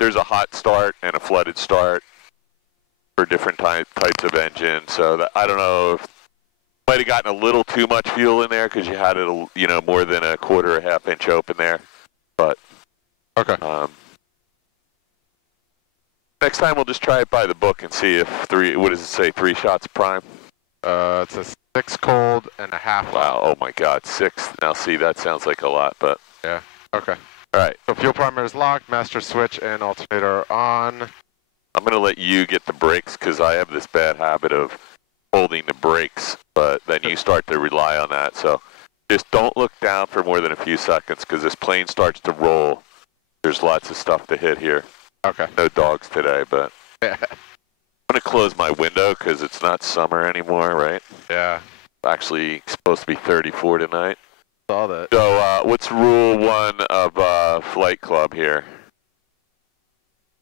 there's a hot start and a flooded start for different types of engine. So that, I don't know if might have gotten a little too much fuel in there because you had it, you know, more than a quarter or half inch open there. But okay. Next time we'll just try it by the book and see if what does it say, 3 shots of prime? It's a 6 cold and a half. Wow, oh my God, 6. Now see, that sounds like a lot, but. Yeah, okay. All right. So fuel primer is locked, master switch and alternator are on. I'm gonna let you get the brakes because I have this bad habit of holding the brakes, but then you start to rely on that. So just don't look down for more than a few seconds because this plane starts to roll. There's lots of stuff to hit here. Okay. No dogs today, but I'm gonna close my window because it's not summer anymore, right? Yeah. It's actually supposed to be 34 tonight. Saw that. So what's rule 1 of Flight Club here?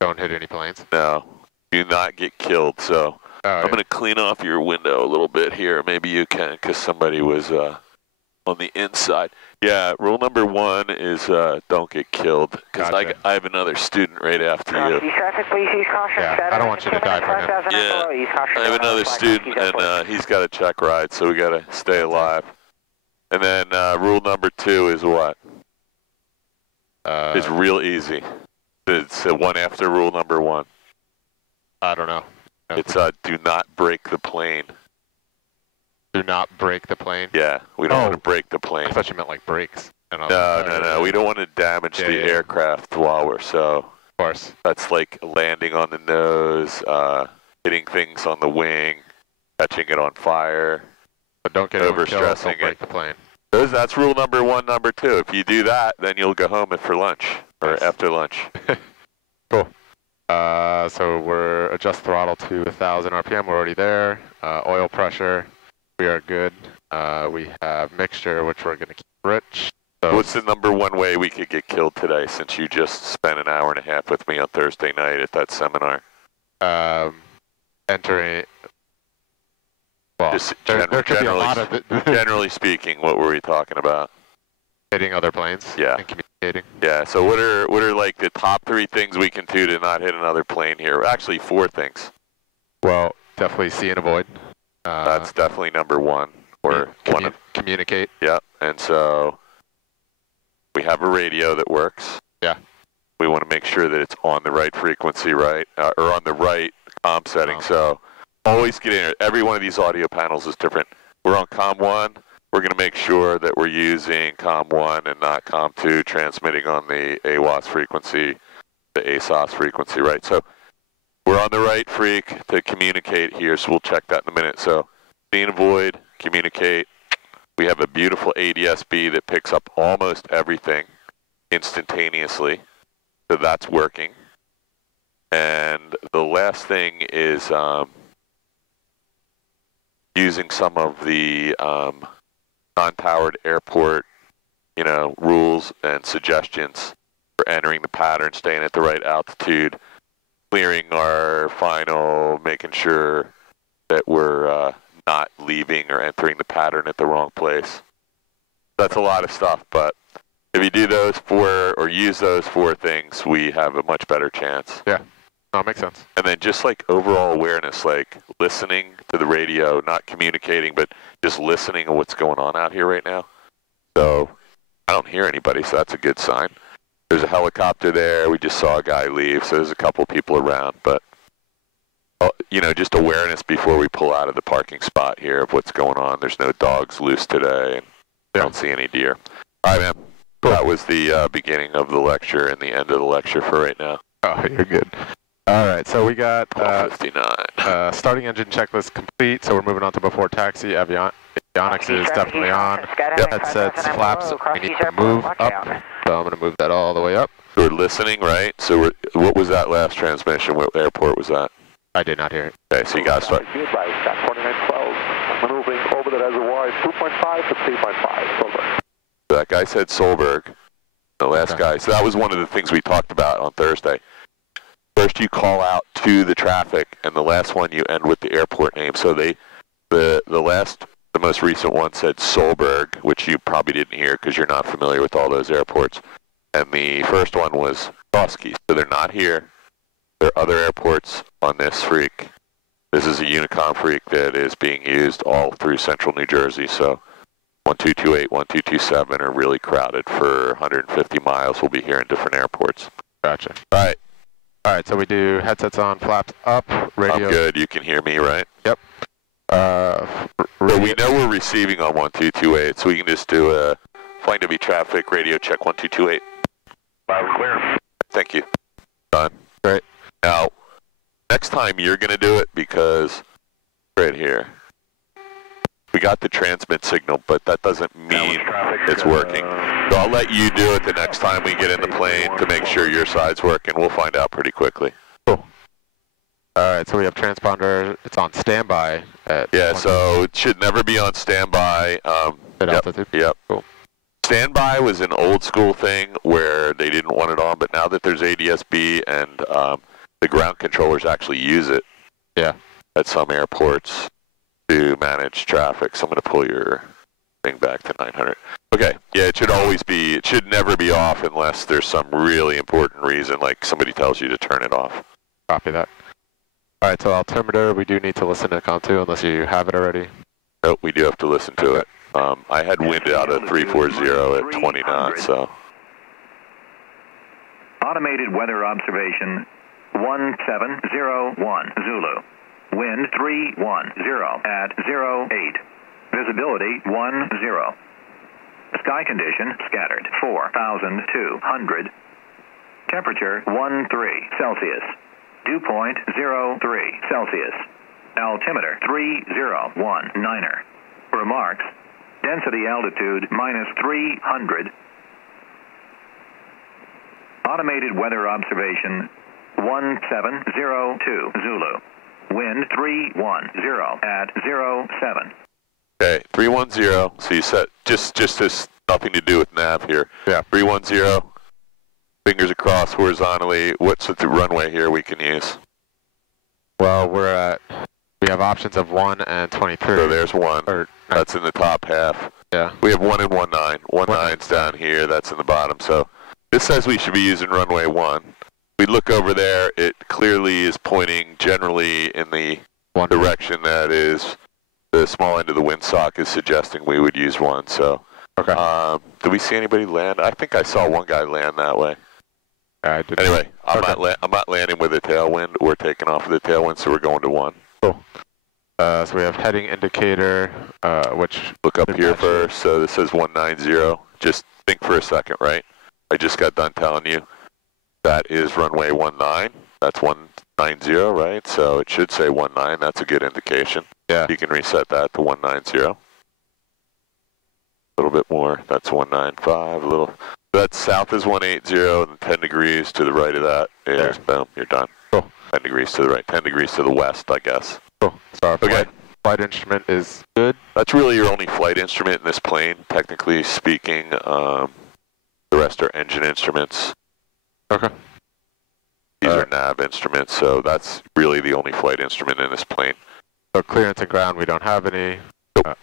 Don't hit any planes. No, do not get killed. So I'm going to clean off your window a little bit here. Maybe you can because somebody was on the inside. Yeah, rule number 1 is don't get killed because gotcha. I have another student right after you. Traffic, please use caution. Yeah, I don't want you to die for him. Yeah, I have another student and he's got a check ride, so we got to stay alive. And then rule number 2 is what? It's real easy. It's one after rule number 1. I don't know. No. It's do not break the plane. Do not break the plane? Yeah, we don't want to break the plane. I thought you meant like brakes. No. We don't want to damage the aircraft while we're so. Of course. That's like landing on the nose, hitting things on the wing, catching it on fire. But don't get overstressing don't break the plane. That's rule number 1, number 2. If you do that, then you'll go home for lunch or after lunch. Cool. So we're adjust throttle to 1,000 RPM. We're already there. Oil pressure, we are good. We have mixture, which we're going to keep rich. So what's the number 1 way we could get killed today since you just spent an hour and a half with me on Thursday night at that seminar? Entering. Well, just there could be a lot of it. Generally speaking, what were we talking about? Hitting other planes. Yeah. And communicating. Yeah. So what are like the top 3 things we can do to not hit another plane here? Actually, 4 things. Well, definitely see and avoid. That's definitely number 1. Or communicate. Yeah. And so we have a radio that works. Yeah. We want to make sure that it's on the right frequency, right, or on the right comm setting. So always get in it. Every one of these audio panels is different. We're on COM 1. We're going to make sure that we're using COM 1 and not COM 2, transmitting on the AWAS frequency, the ASOS frequency, right? So we're on the right freak to communicate here, so we'll check that in a minute. So see and avoid, communicate. We have a beautiful ADS-B that picks up almost everything instantaneously, so that's working. And the last thing is using some of the non-powered airport, rules and suggestions for entering the pattern, staying at the right altitude, clearing our final, making sure that we're not leaving or entering the pattern at the wrong place. That's a lot of stuff, but if you do those 4 or use those 4 things, we have a much better chance. Yeah. No, it makes sense. And then just like overall awareness, like listening to the radio, not communicating, but just listening to what's going on out here right now. So I don't hear anybody, so that's a good sign. There's a helicopter there. We just saw a guy leave, so there's a couple people around. But, just awareness before we pull out of the parking spot here of what's going on. There's no dogs loose today, and I don't see any deer. All right, man. Cool. That was the beginning of the lecture and the end of the lecture for right now. Oh, you're good. All right, so we got 59. Starting engine checklist complete, so we're moving on to before taxi. Avionics is definitely on. Headsets, flaps, we need to move up. So I'm going to move that all the way up. We're listening, right? So what was that last transmission? What airport was that? I did not hear it. Okay, so you got to start. 4912, maneuvering over the reservoir, 2.5 to 3.5, over. That guy said Solberg, the last guy. So that was one of the things we talked about on Thursday. First you call out to the traffic, and the last one you end with the airport name. So the most recent one said Solberg, which you probably didn't hear because you're not familiar with all those airports. And the first one was cross keys. So they're not here. There are other airports on this freak. This is a Unicom freak that is being used all through central New Jersey. So 1228, 1227 are really crowded for 150 miles. We'll be here in different airports. Gotcha. All right. All right, so we do headsets on, flaps up, radio. I'm good. You can hear me, right? Yep. So we know we're receiving on 1228, so we can just do a flying W traffic radio check 1228. Clear. Thank you. Done. Great. Now, next time you're going to do it because right here. We got the transmit signal, but that doesn't mean it's working. So I'll let you do it the next time we get in the plane to make sure your side's working. We'll find out pretty quickly. Cool. All right, so we have transponder. It's on standby. Yeah, so it should never be on standby. At altitude? Yep. Cool. Standby was an old school thing where they didn't want it on, but now that there's ADS-B and the ground controllers actually use it at some airports to manage traffic. So I'm going to pull your thing back to 900. Okay, yeah, it should always be, it should never be off unless there's some really important reason, like somebody tells you to turn it off. Copy that. All right, so altimeter, we do need to listen to COM2 unless you have it already. Nope, we do have to listen to it. I had wind out at 340 at 20 knots, so. Automated weather observation 1701 Zulu. Wind 310 at 08. Visibility 10. Sky condition scattered 4,200. Temperature 13 Celsius. Dew point 03 Celsius. Altimeter 3019er. Remarks. Density altitude -300. Automated weather observation 1702 Zulu. Wind 310 at 07. Okay, 310. So you set just this nothing to do with nav here. Yeah. 310. Fingers across horizontally. What's the runway here we can use? Well, we have options of 1 and 23. So there's 1. Or, that's in the top half. Yeah. We have 1 and 19. 19's down here. That's in the bottom. So this says we should be using runway 1. We look over there. It clearly is pointing generally in the direction that is the small end of the windsock is suggesting we would use 1. So, okay. Do we see anybody land? I think I saw one guy land that way. I did. Anyway, I'm not landing with a tailwind. We're taking off with a tailwind, so we're going to 1. Cool. So we have heading indicator, which... Look up here first. So this says 190. Just think for a second, right? I just got done telling you that is runway 19. That's 190, right? So it should say 19. That's a good indication. Yeah. You can reset that to 190. A little bit more. That's 195. A little. That's south is 180, and 10 degrees to the right of that is boom. You're done. Cool. 10 degrees to the right. 10 degrees to the west, I guess. Cool. So our okay. Flight instrument is good. That's really your only flight instrument in this plane, technically speaking. The rest are engine instruments. Okay. These are nav instruments, so that's really the only flight instrument in this plane. So clearance to ground, we don't have any. Nope.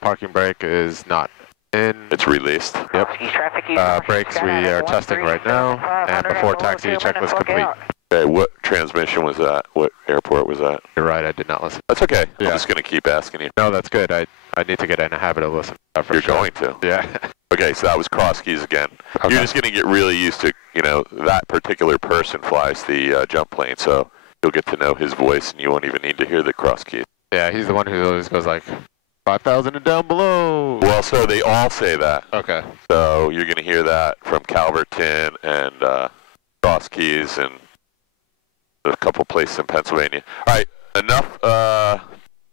Parking brake is not in. It's released. Yep. Brakes we are testing right now, and before taxi checklist complete. Okay, what transmission was that? What airport was that? You're right, I did not listen. That's okay. Yeah. I'm just going to keep asking you. No, that's good. I need to get in a habit of listening. You're going to? Yeah. Okay, so that was cross keys again. Okay. You're just going to get really used to, that particular person flies the jump plane, so you'll get to know his voice, and you won't even need to hear the cross keys. Yeah, he's the one who always goes like, 5,000 and down below. Well, so they all say that. Okay. So you're going to hear that from Calverton and cross keys and a couple places in Pennsylvania. All right, enough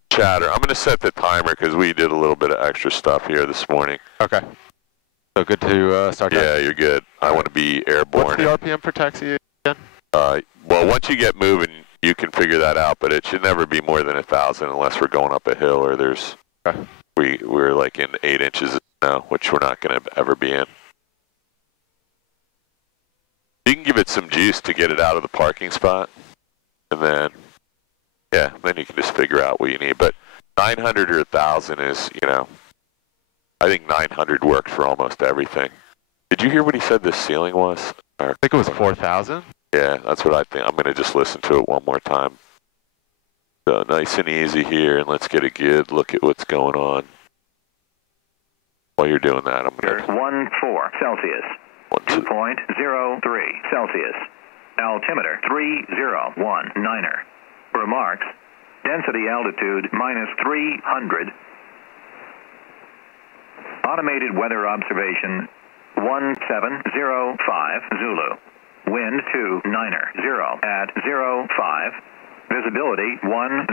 chatter. I'm going to set the timer because we did a little bit of extra stuff here this morning. Okay. So good to start. Yeah, you're good. I want to be airborne. What's the RPM for taxi again? Well, once you get moving, you can figure that out, but it should never be more than 1,000 unless we're going up a hill or there's... Okay. We're like in 8 inches of snow, which we're not going to ever be in. You can give it some juice to get it out of the parking spot, and then you can just figure out what you need. But 900 or 1,000 is, I think 900 worked for almost everything. Did you hear what he said the ceiling was? I think it was 4,000. Yeah, that's what I think. I'm going to just listen to it one more time. So nice and easy here, and let's get a good look at what's going on. While you're doing that, I'm going to... 14 Celsius. 2.03 Celsius. Altimeter 3019er. Remarks. Density altitude -300. Automated weather observation 1705 Zulu. Wind 290 at 05. Visibility 10.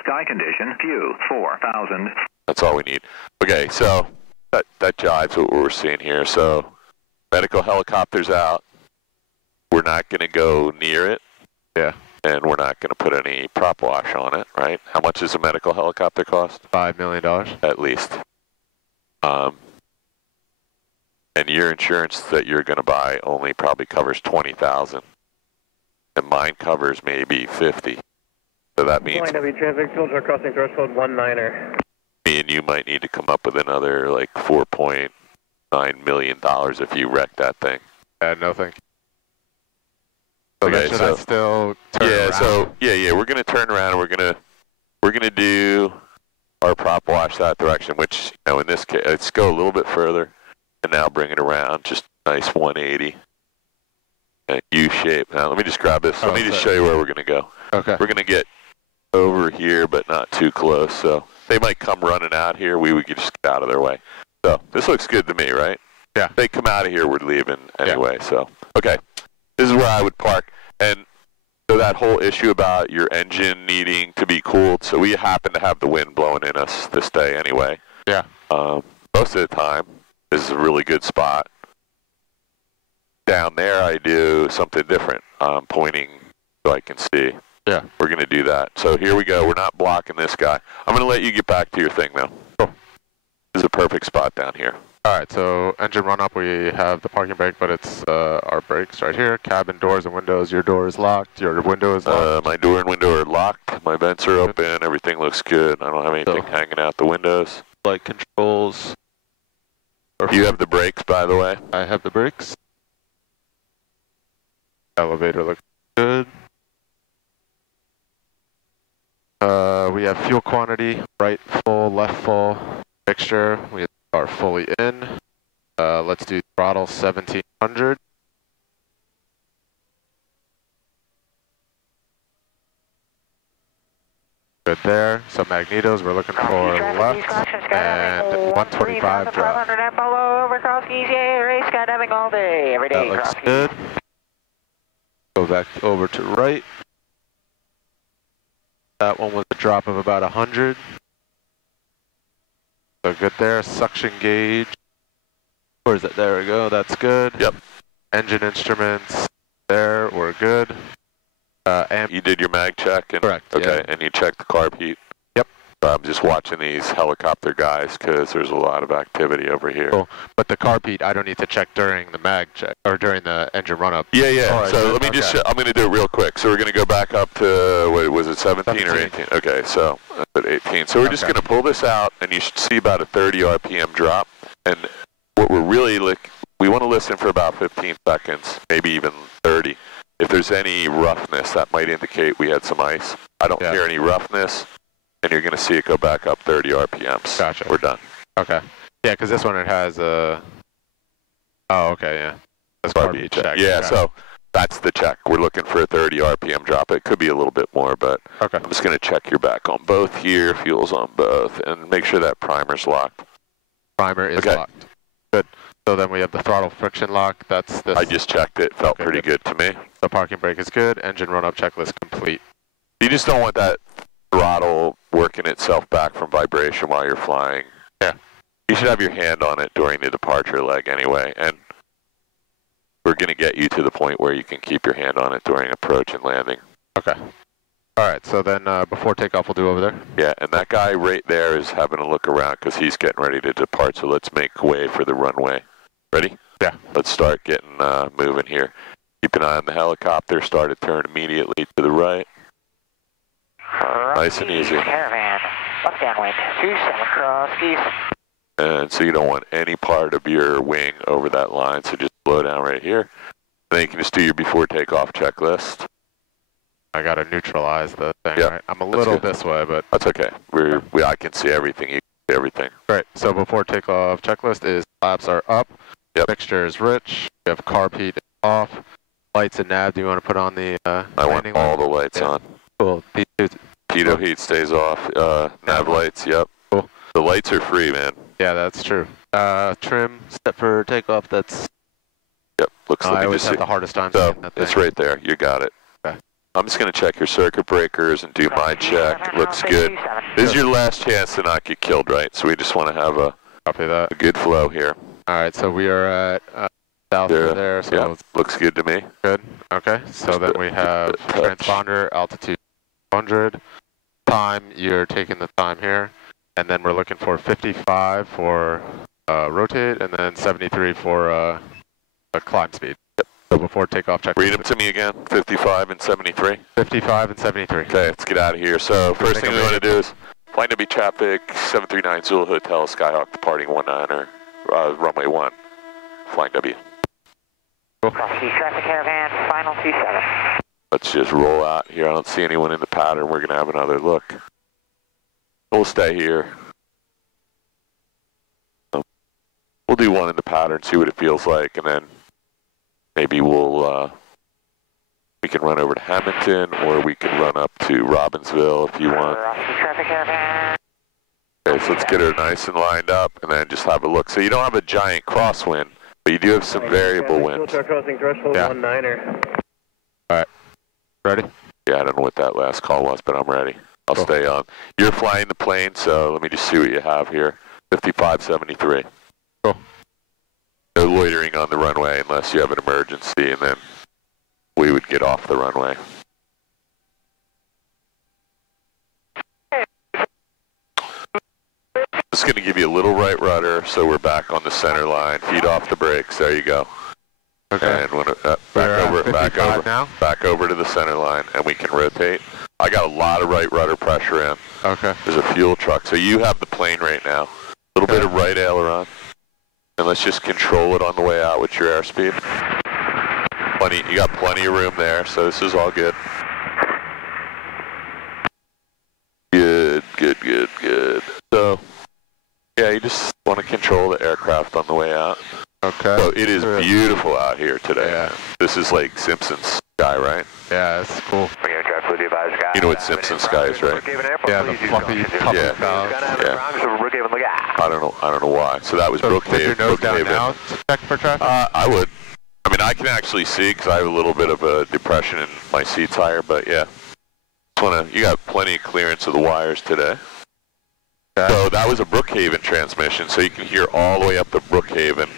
Sky condition few 4,000. That's all we need. Okay, so that jives what we're seeing here. So medical helicopter's out. We're not going to go near it. Yeah. And we're not going to put any prop wash on it, right? How much does a medical helicopter cost? $5 million. At least. And your insurance that you're going to buy only probably covers $20,000. And mine covers maybe $50,000. So that means... traffic, filter crossing threshold 19er. Me and you might need to come up with another like $4.9 million if you wreck that thing. No thank you. So Okay, should so I still turn yeah, around? so yeah, we're gonna turn around and we're gonna do our prop wash that direction, which in this case let's go a little bit further and now bring it around, just nice 180 and U shape. Now let me just grab this. Let me just show you where we're gonna go. Okay. We're gonna get over here but not too close, so they might come running out here. We would just get out of their way. So this looks good to me, right? Yeah. If they come out of here, we're leaving anyway. Yeah. So okay, this is where I would park. And so that whole issue about your engine needing to be cooled, so we happen to have the wind blowing in us this day anyway. Yeah. Most of the time, this is a really good spot. Down there, I do something different. I'm pointing so I can see. Yeah. We're going to do that. So here we go. We're not blocking this guy. I'm going to let you get back to your thing, though. Cool. This is a perfect spot down here. All right, so engine run up, we have the parking brake, but it's our brakes right here. Cabin doors and windows. Your door is locked. Your window is locked. My door and window are locked. My vents are open. Everything looks good. I don't have anything hanging out the windows. Light controls. You have the brakes, by the way? I have the brakes. Elevator looks good. We have fuel quantity, right full, left full, mixture. We are fully in. Let's do throttle 1700. Good there. So magnetos, we're looking for left and 125 drop. Skydiving all day, every day. That looks good. Go back over to right. That one was a drop of about 100. So good there. Suction gauge. Where is it? There we go. That's good. Yep. Engine instruments. There. We're good. You did your mag check? And, correct. Okay. Yeah. And you checked the carb heat? Yep. I'm just watching these helicopter guys because there's a lot of activity over here. Cool. But the carb heat, I don't need to check during the mag check or during the engine run up. Yeah, yeah. Right, so let me just, I'm going to do it real quick. So we're going to go back up to, what was it, 17 or 18? Okay, so at 18. So we're just going to pull this out, and you should see about a 30 RPM drop. And what we're really, we want to listen for about 15 seconds, maybe even 30. If there's any roughness, that might indicate we had some ice. I don't hear any roughness. And you're going to see it go back up 30 RPMs. Gotcha. We're done. Okay. Yeah, because this one, it has a... Oh, okay, yeah. That's carb check. Yeah, so that's the check. We're looking for a 30 RPM drop. It could be a little bit more, but I'm just going to check your back on both here, fuel's on both, and make sure that primer's locked. Primer is locked. Good. So then we have the throttle friction lock. That's this. I just checked it. Felt pretty good to me. The parking brake is good. Engine run-up checklist complete. You just don't want that throttle working itself back from vibration while you're flying. Yeah. You should have your hand on it during the departure leg anyway, and we're going to get you to the point where you can keep your hand on it during approach and landing. Okay. All right, so then before takeoff, we'll do over there? Yeah, and that guy right there is having a look around because he's getting ready to depart, so let's make way for the runway. Ready? Yeah. Let's start getting moving here. Keep an eye on the helicopter, start to turn immediately to the right. Nice and easy. Caravan, left downwind, 27 cross east. And so you don't want any part of your wing over that line, so just blow down right here. And then you can just do your before takeoff checklist. I got to neutralize the thing, Yep, right? I'm a little this way, but... That's okay. I can see everything. You can see everything. Right, so before takeoff checklist is flaps are up, Yep. mixture is rich, you have carb heat off, lights and nav, do you want to put on the I want all the lights on. Cool. Pitot heat stays off. Nav lights, yep. Cool. The lights are free, man. Yeah, that's true. Trim, set for takeoff, that's... Yep, looks like I always have the hardest time So, seeing that thing. it's right there. You got it. Okay. I'm just going to check your circuit breakers and do my check. Looks good. This is your last chance to not get killed, right? So we just want to have a Copy that. good flow here. All right, so we are at south of there, so yeah, looks good to me. Good. Okay, so then we have transponder, altitude 100. Time, you're taking the time here. And then we're looking for 55 for rotate, and then 73 for a climb speed. Yep. So before takeoff, check. Read them to me again, 55 and 73. 55 and 73. Okay, let's get out of here. So first thing we want to do is flying to be traffic, 739 Zulu Hotel, Skyhawk departing 19er, runway 1, flying W. Cross-sea traffic caravan, final 27. Let's just roll out here. I don't see anyone in the pattern. We're going to have another look. We'll stay here. We'll do one in the pattern, see what it feels like, and then maybe we can run over to Hamilton, or we can run up to Robbinsville if you want. Okay, so let's get her nice and lined up, and then just have a look. So you don't have a giant crosswind, but you do have some variable winds. Crossing threshold, Yeah. 19er. All right, ready? Yeah, I don't know what that last call was, but I'm ready. I'll stay on. You're flying the plane, so let me just see what you have here. 5573. Cool. No loitering on the runway unless you have an emergency, and then we would get off the runway. Just going to give you a little right rudder, so we're back on the center line. Feet off the brakes. There you go. Okay. And when back over to the center line, and we can rotate. I got a lot of right rudder pressure in. Okay. There's a fuel truck, so you have the plane right now. A little bit of right aileron, and let's just control it on the way out with your airspeed. You got plenty of room there, so this is all good. Good. So, yeah, you just want to control the aircraft on the way out. Okay. So it is beautiful out here today. Yeah. This is like Simpson's sky, right? Yeah, it's cool. You know what Simpson's sky is, right? Yeah, the fluffy puffy clouds. Yeah. I don't know why. So that was So Brookhaven. put your nose down now to check for traffic? I would. I mean, I can actually see because I have a little bit of a depression in my seat tire, but yeah. You got plenty of clearance of the wires today. Okay. So that was a Brookhaven transmission, so you can hear all the way up to Brookhaven,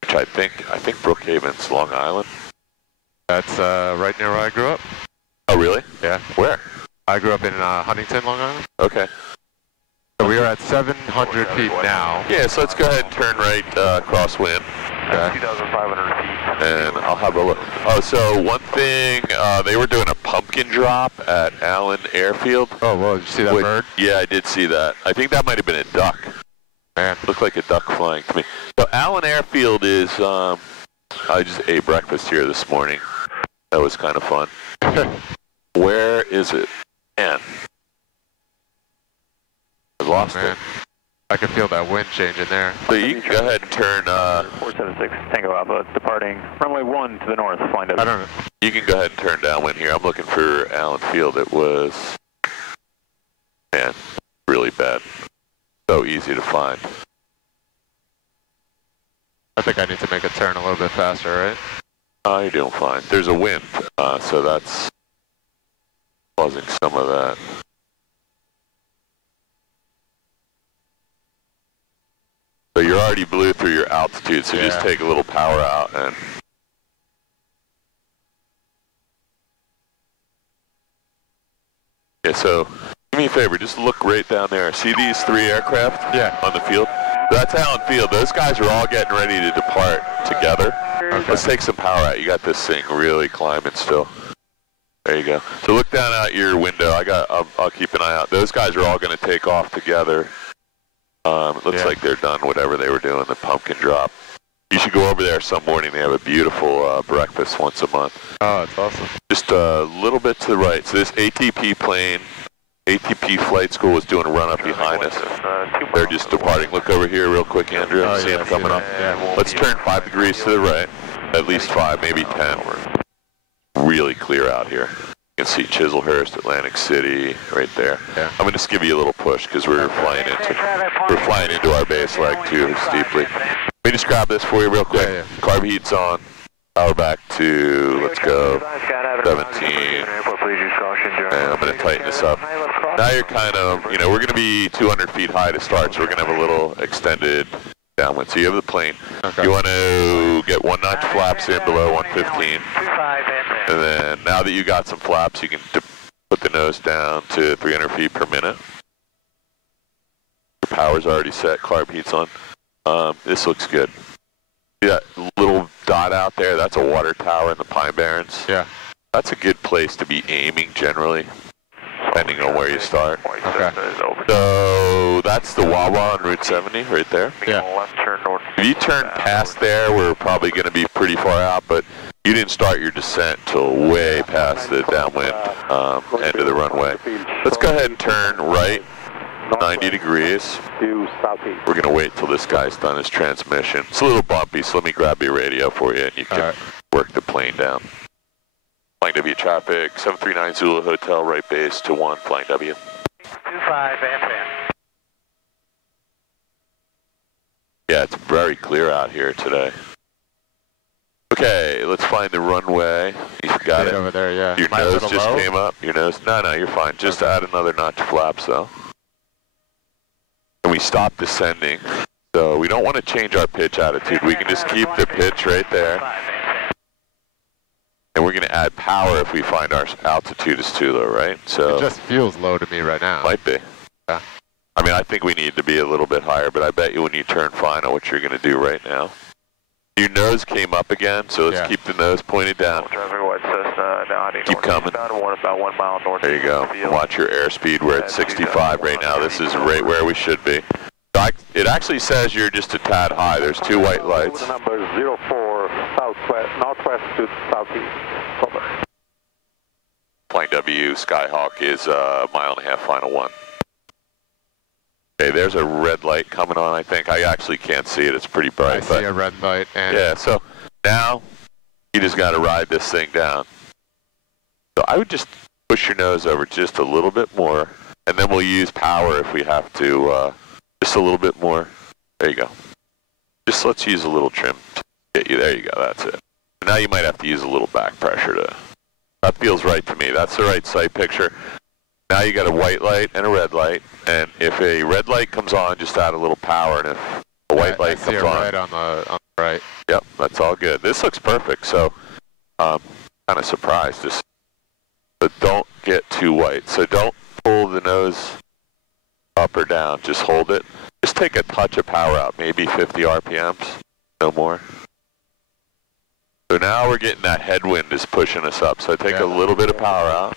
which I think Brookhaven's Long Island. That's right near where I grew up. Oh, really? Yeah. Where? I grew up in Huntington, Long Island. Okay. So we are at 700 feet now. Yeah, so let's go ahead and turn right crosswind. Okay. 2,500 feet. And I'll have a look. Oh, so one thing, they were doing a pumpkin drop at Allen Airfield. Oh, well, did you see that bird? Yeah, I did see that. I think that might have been a duck. Man. Looked like a duck flying to me. So Allen Airfield is, I just ate breakfast here this morning. That was kind of fun. Where is it? Man. I lost it. I can feel that wind changing there. So you can go ahead and turn, 476 Tango Alpha departing runway 1 to the north, flying I don't know. you can go ahead and turn downwind here. I'm looking for Allen Field. It was, man, really bad. So easy to find. I think I need to make a turn a little bit faster, right? You're doing fine. There's a wind, so that's causing some of that. So you already blew through your altitude, so just take a little power out and... Yeah, so do me a favor, just look right down there. See these 3 aircraft on the field? That's Allen Field. Those guys are all getting ready to depart together. Okay. Let's take some power out. You got this thing really climbing still. There you go. So look down out your window. I'll keep an eye out. Those guys are all going to take off together. It looks like they're done whatever they were doing, the pumpkin drop. You should go over there some morning. They have a beautiful breakfast once a month. Oh, that's awesome. Just a little bit to the right. So this ATP plane, ATP Flight School was doing a run up behind us. They're just departing. Look over here real quick, Andrew. Oh, See yeah, them coming up. Yeah. Let's turn 5 degrees to the right. At least 5, maybe 10. Really clear out here. You can see Chislehurst, Atlantic City, right there. Yeah. I'm going to just give you a little push because we're flying into our base leg too steeply. Let me just grab this for you real quick. Yeah. Carb heat's on. Power back to, let's go, 17. And I'm going to tighten this up. Now you're kind of, we're going to be 200 feet high to start, so we're going to have a little extended downwind. So you have the plane. Okay. You want to get 1 notch flaps in below 115. And then now that you got some flaps, you can put the nose down to 300 feet per minute. Your power's already set, carb heat's on. This looks good. See that little dot out there? That's a water tower in the Pine Barrens. Yeah. That's a good place to be aiming generally, depending on where you start. Okay. So that's the Wawa on Route 70 right there. Yeah. If you turn past there, we're probably going to be pretty far out, but you didn't start your descent till way past the downwind end of the runway. Let's go ahead and turn right 90 degrees. We're going to wait till this guy's done his transmission. It's a little bumpy, so let me grab your radio for you and you can work the plane down. Flying W traffic, 739 Zulu Hotel, right base to 1, Flying W. 25 FM. Yeah, it's very clear out here today. Okay, let's find the runway. You've got it. Over there, yeah. Your nose just came up. Your nose. No, you're fine. Just add another notch of flaps, though. And we stop descending. So we don't want to change our pitch attitude. We can just keep the pitch right there. And we're going to add power if we find our altitude is too low, right? So it just feels low to me right now. Might be. Yeah. I mean, I think we need to be a little bit higher, but I bet you when you turn final, what you're going to do right now. Your nose came up again, so let's keep the nose pointed down. Keep coming. There you go. Watch your airspeed. We're at 65 right now. This is right where we should be. It actually says you're just a tad high. There's 2 white lights. Number 04, southwest, northwest to southeast. Over. Flying W, Skyhawk is a 1.5 mile, final 1. Okay, there's a red light coming on, I think. I actually can't see it. It's pretty bright. I see a red light. And yeah, so now you just got to ride this thing down. So I would just push your nose over just a little bit more, and then we'll use power if we have to, just a little bit more. There you go. Just let's use a little trim to get you. There you go. That's it. Now you might have to use a little back pressure to... That feels right to me. That's the right sight picture. Now you got a white light and a red light, and if a red light comes on, just add a little power, and if a white light comes on... right on the right. Yep, that's all good. This looks perfect, so kind of surprised. But don't get too white. So don't pull the nose up or down. Just hold it. Just take a touch of power out, maybe 50 RPMs, no more. So now we're getting that headwind is pushing us up. So take a little bit of power out.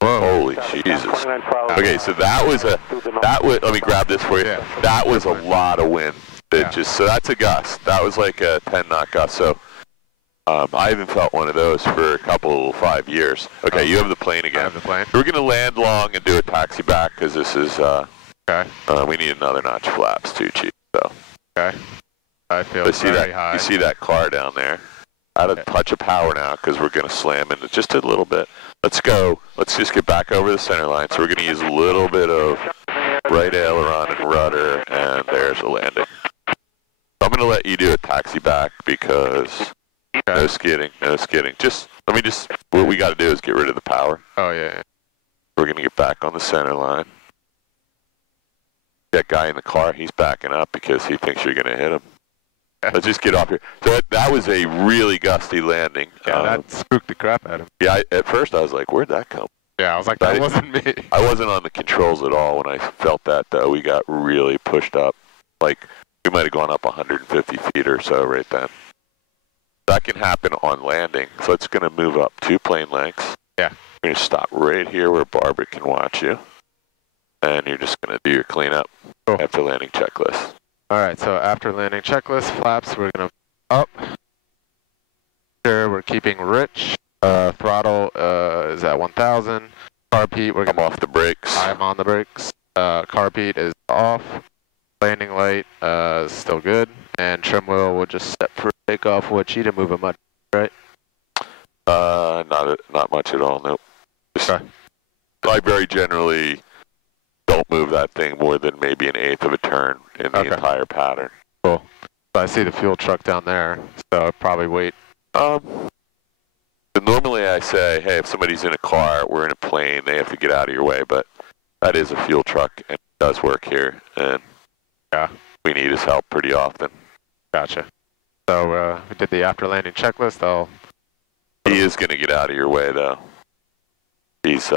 Whoa. Holy Jesus. Okay, so let me grab this for you. Yeah. That was a lot of wind. So that's a gust. That was like a 10 knot gust. So I haven't felt one of those for 5 years. Okay, you have the plane again. I have the plane. We're going to land long and do a taxi back because this is, okay. We need another notch flaps too, Chief. So. Okay. I feel very high. You see that car down there? Add a touch of power now because we're going to slam into just a little bit. Let's go. Let's just get back over the center line. So we're going to use a little bit of right aileron and rudder, and there's a landing. I'm going to let you do a taxi back because no skidding, no skidding. What we got to do is get rid of the power. Oh, yeah. We're going to get back on the center line. That guy in the car, he's backing up because he thinks you're going to hit him. Let's just get off here. So that was a really gusty landing. Yeah, that spooked the crap out of him. Yeah, at first I was like, where'd that come? Yeah, I was like, that wasn't me. I wasn't on the controls at all when I felt that, though. We got really pushed up. Like, we might have gone up 150 feet or so right then. That can happen on landing. So it's going to move up 2 plane lengths. Yeah. You're going to stop right here where Barbara can watch you. And you're just going to do your cleanup after landing checklist. All right, so after landing checklist, flaps, we're going to up. keeping rich. Throttle is at 1,000. Carb heat, we're I'm off the brakes. I'm on the brakes. Carb heat is off. Landing light is still good. And trim wheel will just set for takeoff. What you to move a much, right? Not much at all, nope. Okay. I very generally don't move that thing more than maybe an eighth of a turn in the entire pattern. Cool. So I see the fuel truck down there, so I'll probably wait. But normally I say, hey, if somebody's in a car, we're in a plane, they have to get out of your way, but that is a fuel truck, and it does work here, and yeah, we need his help pretty often. Gotcha. So we did the after landing checklist. He is going to get out of your way, though. He's,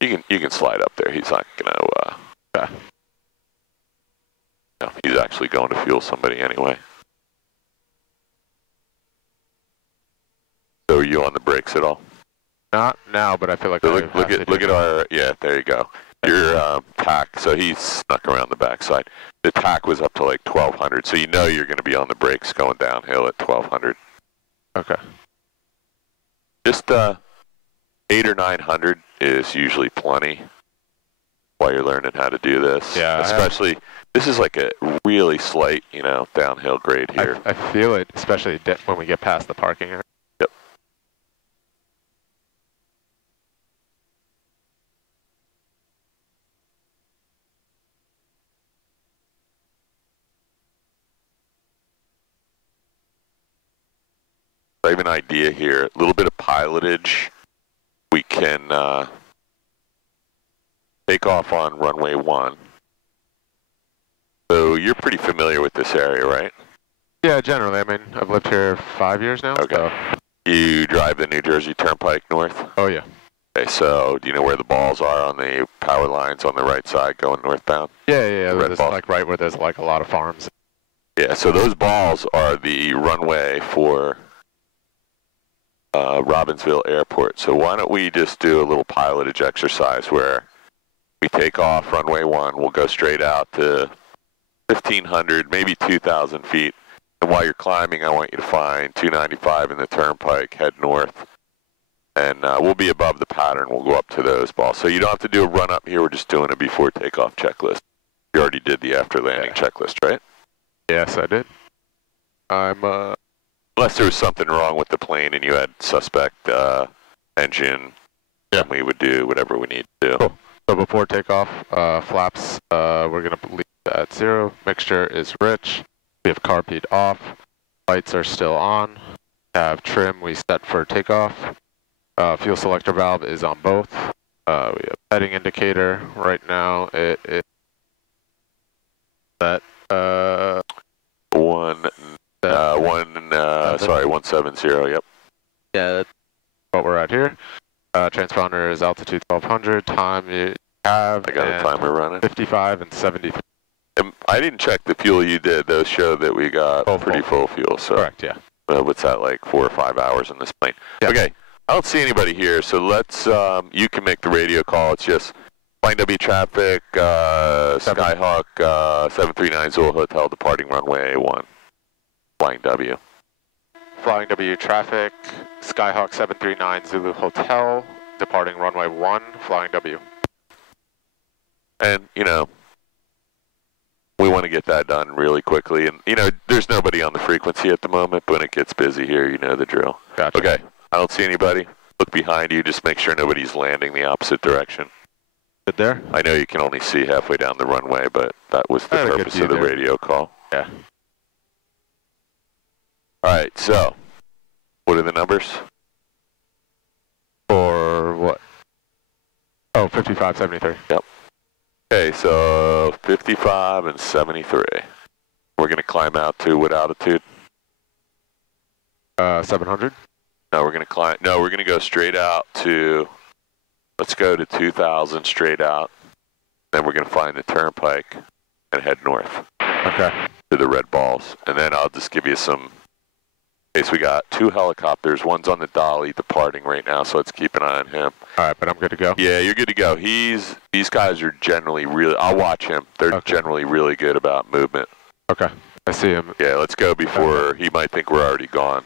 you can slide up there. He's not going to, no, he's actually going to fuel somebody anyway. So are you on the brakes at all? Not now, but I feel like so look at our, yeah, there you go. Your tack, so he snuck around the backside. The tack was up to like 1,200, so you know you're going to be on the brakes going downhill at 1,200. Okay. Just 800 or 900 is usually plenty while you're learning how to do this. Yeah. Especially, this is like a really slight, downhill grade here. I feel it, especially when we get past the parking area. Yep. I have an idea here, a little bit of pilotage. We can take off on runway 1. So you're pretty familiar with this area, right? Yeah, generally. I mean, I've lived here 5 years now. Okay. So. You drive the New Jersey Turnpike north? Oh, yeah. Okay, so do you know where the balls are on the power lines on the right side going northbound? Yeah. There's like right where there's like a lot of farms. Yeah, so those balls are the runway for Robbinsville Airport. So why don't we just do a little pilotage exercise where we take off runway 1, we'll go straight out to 1,500, maybe 2,000 feet. And while you're climbing, I want you to find 295 in the turnpike, head north. And we'll be above the pattern. We'll go up to those balls. So you don't have to do a run up here. We're just doing a before takeoff checklist. You already did the after landing checklist, right? Yes, I did. Unless there was something wrong with the plane and you had suspect engine, then we would do whatever we need to do. Cool. So before takeoff, flaps, we're going to leave at 0. Mixture is rich. We have carb heat off. Lights are still on. Have trim we set for takeoff. Fuel selector valve is on both. We have heading indicator. Right now it is set. 170, yep. Yeah, that's what we're at here. Transponder is altitude 1200. Time you have. I got a timer running. 55 and 73. I didn't check the fuel you did. Those show that we got pretty full fuel. So correct, yeah. What's that, like 4 or 5 hours in this plane? Yeah. Okay, I don't see anybody here, so let's, you can make the radio call. It's just Flying W traffic, Skyhawk 739 Zulu Hotel departing runway 1. Flying W. Flying W traffic, Skyhawk 739 Zulu Hotel, departing runway 1, Flying W. And, we want to get that done really quickly. And, there's nobody on the frequency at the moment, but when it gets busy here, you know the drill. Gotcha. Okay, I don't see anybody. Look behind you, just make sure nobody's landing the opposite direction. Good there? I know you can only see halfway down the runway, but that was the purpose of the radio call. Yeah. All right, so what are the numbers? For what? Oh, 55, 73. Yep. Okay, so 55 and 73. We're going to climb out to what altitude? 700. No, we're going to climb. No, we're going to go straight out to. Let's go to 2,000 straight out. Then we're going to find the turnpike and head north. Okay. To the red balls, and then I'll just give you some. Okay, so we got 2 helicopters. One's on the dolly departing right now, so let's keep an eye on him. All right, but I'm good to go. Yeah, you're good to go. These guys are generally really. I'll watch him. They're generally really good about movement. Okay. I see him. Yeah, let's go before he might think we're already gone.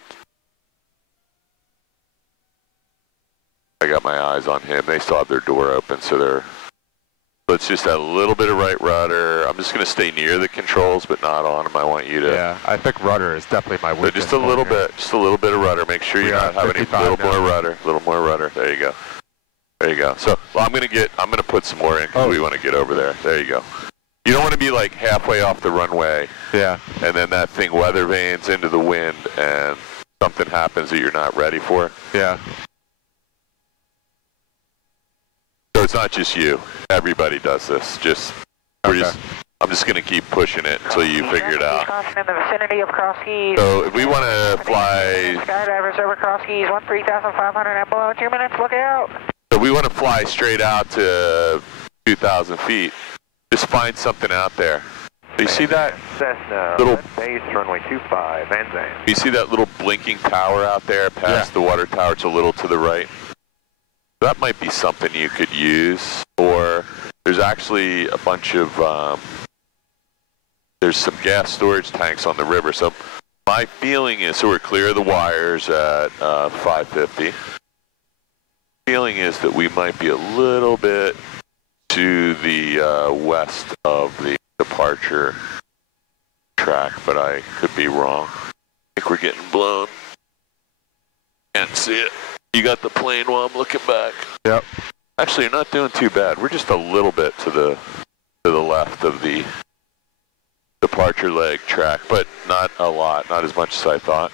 I got my eyes on him. They still have their door open, so they're... Let's just add a little bit of right rudder. I'm just going to stay near the controls, but not on them. I want you to... Yeah, I think rudder is definitely my weakness. So just a little bit of rudder. Make sure you're not having a little more rudder. There you go. There you go. So well, I'm going to put some more in because we want to get over there. There you go. You don't want to be like halfway off the runway. Yeah. And then that thing weather vanes into the wind and something happens that you're not ready for. Yeah. So it's not just you. Everybody does this. I'm just going to keep pushing it until you figure it out. In the vicinity of Cross Keys. So if we want to fly... Skydivers over Cross Keys, 13,500 and below, 2 minutes, look out. So we want to fly straight out to 2,000 feet. Just find something out there. Do you see that Cessna, little base runway 25, and van. You see that little blinking tower out there past the water tower? It's a little to the right. That might be something you could use. Or there's actually a bunch of there's some gas storage tanks on the river. So my feeling is, so we're clear of the wires at 550. Feeling is that we might be a little bit to the west of the departure track, but I could be wrong. I think we're getting blown. Can't see it. You got the plane while I'm looking back. Yep. Actually, you're not doing too bad. We're just a little bit to the left of the departure leg track, but not a lot, not as much as I thought.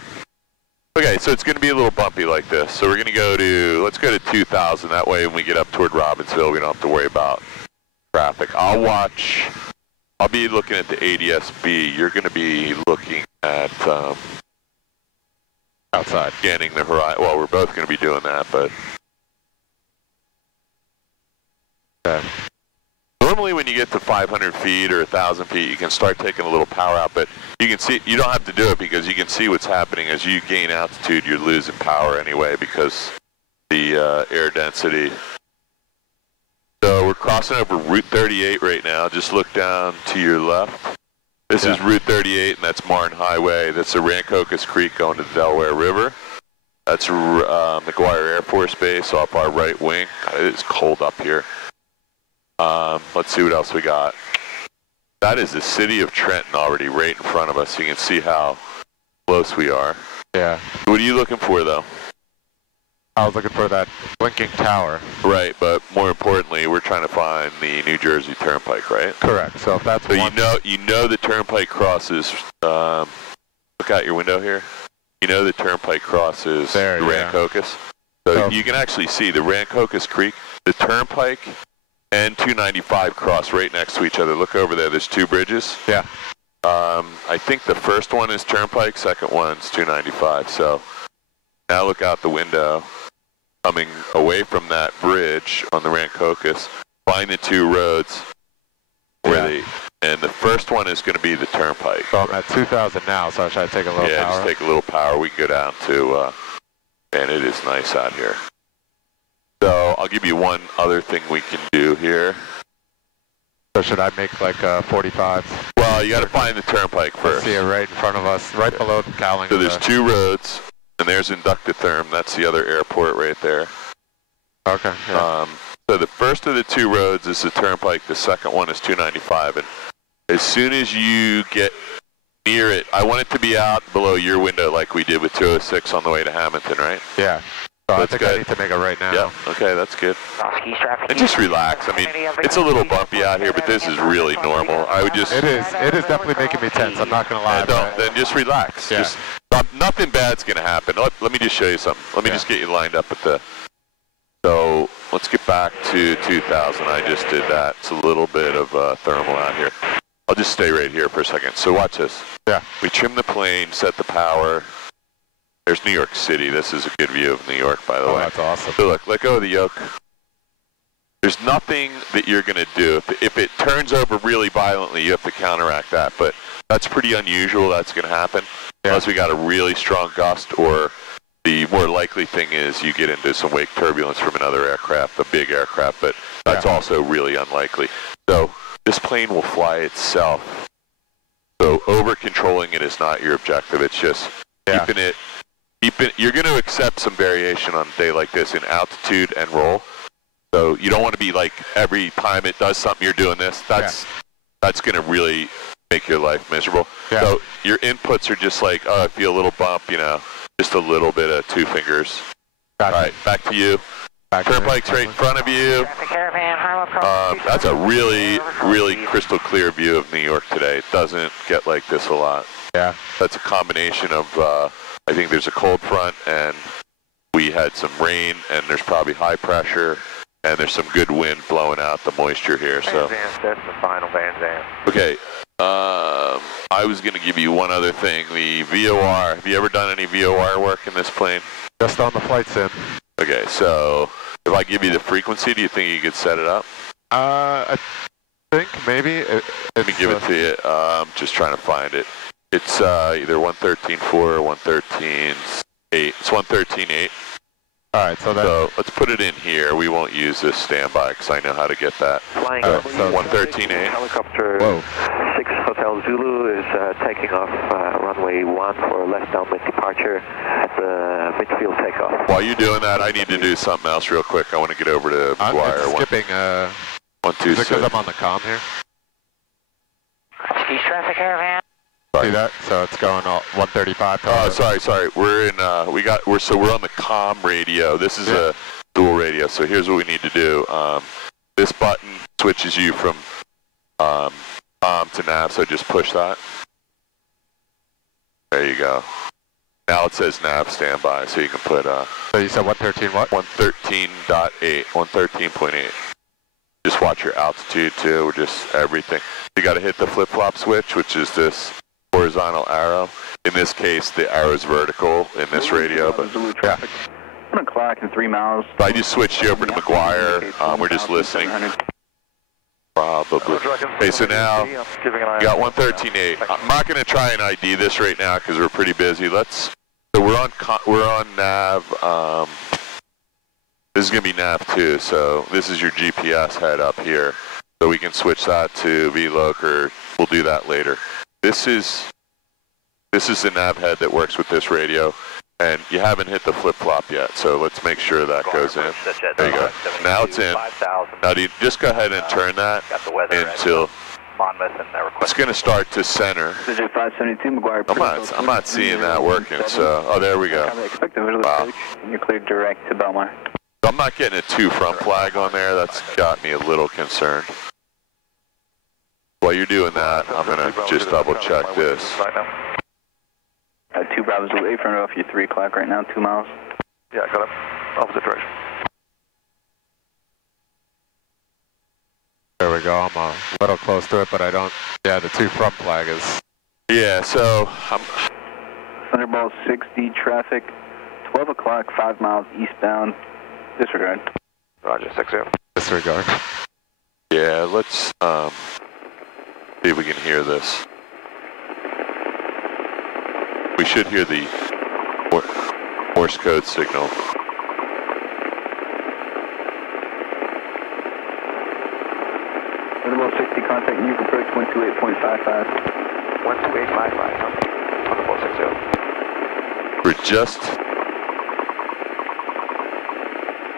Okay, so it's going to be a little bumpy like this. So we're going to go to, let's go to 2,000. That way when we get up toward Robbinsville, we don't have to worry about traffic. I'll be looking at the ADS-B. You're going to be looking at outside, scanning the horizon. Well, we're both going to be doing that, but okay. Normally when you get to 500 feet or 1,000 feet, you can start taking a little power out, but you can see, you don't have to do it because you can see what's happening. As you gain altitude, you're losing power anyway because the air density. So we're crossing over Route 38 right now. Just look down to your left. This is Route 38, and that's Martin Highway. That's the Rancocas Creek going to the Delaware River. That's McGuire Air Force Base off our right wing. God, it is cold up here. Let's see what else we got. That is the city of Trenton already right in front of us. You can see how close we are. Yeah. What are you looking for, though? I was looking for that blinking tower. Right, but more importantly, we're trying to find the New Jersey Turnpike, right? Correct. So if that's so you know the Turnpike crosses. Look out your window here. You know the Turnpike crosses there, the Rancocas. So you can actually see the Rancocas Creek, the Turnpike, and 295 cross right next to each other. Look over there. There's two bridges. Yeah. I think the first one is Turnpike, second one's 295. So now look out the window. Coming away from that bridge on the Rancocas, find the two roads where and the first one is going to be the Turnpike. So I'm at 2,000 now, so should I take a little power? Yeah, just take a little power. We can go down to, and it is nice out here. So I'll give you one other thing we can do here. So should I make like 45? Well, you got to find the Turnpike first. See it right in front of us, right below the cowling. So there's two roads. And there's Inductotherm. That's the other airport right there. Okay. Yeah. So the first of the two roads is the Turnpike. The second one is 295. And as soon as you get near it, I want it to be out below your window like we did with 206 on the way to Hamilton, right? Yeah. So that's I think I need to make it right now. Yeah. Okay, that's good. And just relax. I mean, it's a little bumpy out here, but this is really normal. I would just. It is definitely making me tense. I'm not gonna lie. Then just relax. Yeah. Nothing bad's gonna happen. Let me just show you something. Let me just get you lined up at the. So let's get back to 2,000. I just did that. It's a little bit of thermal out here. I'll just stay right here for a second. So watch this. Yeah. We trim the plane, set the power. There's New York City. This is a good view of New York, by the way. That's awesome. So look, let go of the yoke. There's nothing that you're going to do. If it turns over really violently, you have to counteract that. But that's pretty unusual. That's going to happen. Yeah. Unless we got a really strong gust, or the more likely thing is you get into some wake turbulence from another aircraft, a big aircraft. But that's also really unlikely. So this plane will fly itself. So over controlling it is not your objective. It's just keeping it. You're going to accept some variation on a day like this in altitude and roll. So you don't want to be like every time it does something, you're doing this. That's going to really make your life miserable. Yeah. So your inputs are just like, oh, I feel a little bump, you know, just a little bit of 2 fingers. Gotcha. All right, back to you. Turnpike's right in front of you. That's a really, really crystal clear view of New York today. It doesn't get like this a lot. Yeah. That's a combination of, I think there's a cold front, and we had some rain, and there's probably high pressure, and there's some good wind blowing out the moisture here. So. That's the final Van Zandt. Okay. I was going to give you one other thing. The VOR. Have you ever done any VOR work in this plane? Just on the flight sim. Okay, so if I give you the frequency, do you think you could set it up? I think maybe. Let me give it to you. I'm just trying to find it. It's either 113.4 or 113.8. It's 113.8. All right, so let's put it in here. We won't use this standby because I know how to get that. Flying so 113.8. Helicopter 6 Hotel Zulu is taking off runway 1 for left downwind departure at the midfield takeoff. While you're doing that, I need to do something else real quick. I want to get over to McGuire. I'm skipping 126. Is it because I'm on the comm here? Ski traffic caravan. See that? So it's going all 135. Oh, sorry. We're in. We're on the comm radio. This is a dual radio. So here's what we need to do. This button switches you from comm to nav. So just push that. There you go. Now it says nav standby. So you can put. So you said 113 what? 113.8. 113.8. Just watch your altitude too. Or just everything. You got to hit the flip-flop switch, which is this horizontal arrow. In this case, the arrow is vertical in this radio, but yeah. 1 o'clock and 3 miles. I just switched you over to McGuire. We're just listening. Probably. Okay, so now you got 113.8. I'm not going to try and ID this right now because we're pretty busy. So we're on nav. This is going to be nav 2. So this is your GPS head up here. So we can switch that to VLOC, or we'll do that later. This is the nav head that works with this radio, and you haven't hit the flip-flop yet, so let's make sure that goes in. There you go. Now it's in. Now just go ahead and turn that until it's going to start to center. I'm not seeing that working, so, oh, there we go. Wow. You're cleared direct to Belmar. I'm not getting a 2 front flag on there. That's got me a little concerned. While you're doing that, I'm going to just double check this. 2 Bravo Zulu 8 front off you 3 o'clock right now, 2 miles. Yeah, got it. Opposite direction. There we go. I'm a little close to it, but I don't. Yeah, the 2 front flag is. Yeah, so I'm. Thunderball 6D traffic, 12 o'clock, 5 miles eastbound. Disregard. Roger, 6-0. Disregard. Yeah, let's see if we can hear this. We should hear the Morse code signal. Thunderbolt 60, contact New approach 128.55. 128.55, Thunderbolt 60.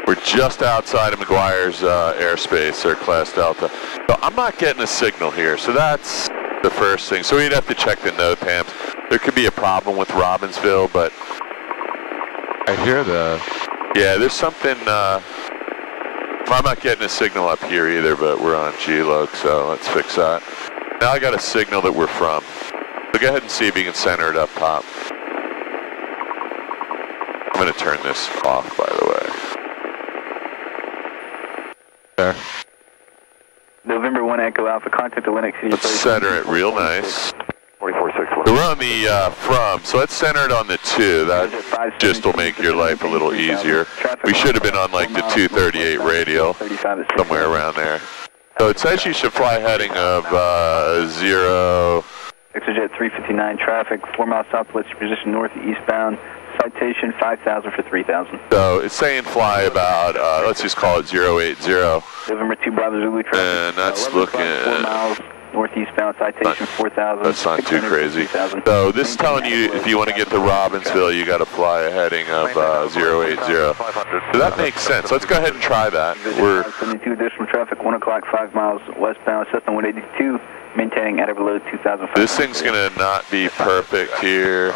We're just outside of McGuire's airspace, or Class Delta. So I'm not getting a signal here, so that's the first thing. So we'd have to check the NOTAMs. There could be a problem with Robbinsville, but I hear the. Yeah, there's something. I'm not getting a signal up here either, but we're on GLOC, so let's fix that. Now I got a signal that we're from. So go ahead and see if you can center it up top. I'm going to turn this off, by the way. There. November 1 Echo Alpha, contact the Linux. Let's center it real nice. 44.61. So we're on the from, so let's center it on the 2. That just will make your life a little easier. We should have been on like the 238 radial, somewhere around there. So it says you should fly heading of 0. Exojet 359 traffic, 4 miles southwest position north eastbound. Citation 5,000 for 3,000. So it's saying fly about, let's just call it 080. November 2 Bravo Zulu traffic. And that's looking. 4 miles northeastbound, citation 4,000. That's not too crazy. So this is telling you if you want to get to Robbinsville, you got to fly a heading of 080. So that makes sense. Let's go ahead and try that. We're 72 additional traffic, 1 o'clock, 5 miles westbound, Cessna 182, maintaining at or below 2,000. This thing's gonna not be perfect here.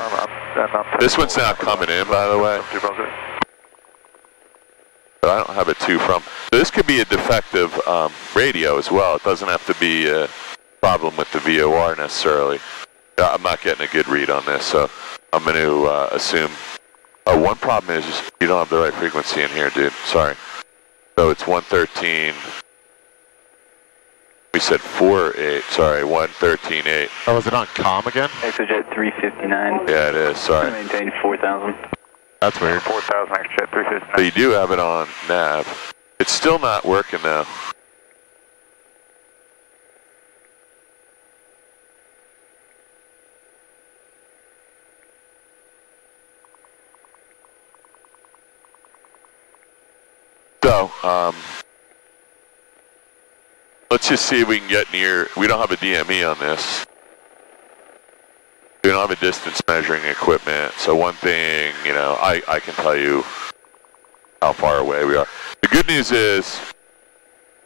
This one's not coming in, by the way. But I don't have a 2 from. So this could be a defective radio as well. It doesn't have to be a problem with the VOR necessarily. I'm not getting a good read on this, so I'm going to assume. Oh, one problem is you don't have the right frequency in here, dude. Sorry. So it's 113. We said 48. Sorry, 113.8. Oh, is it on comm again? Exojet 359. Yeah, it is. Sorry. Maintain 4,000. That's weird. 4,000 Exojet 359. But you do have it on nav. It's still not working though. So, let's just see if we can get near. We don't have a DME on this. We don't have a distance measuring equipment. So one thing, you know, I can tell you how far away we are. The good news is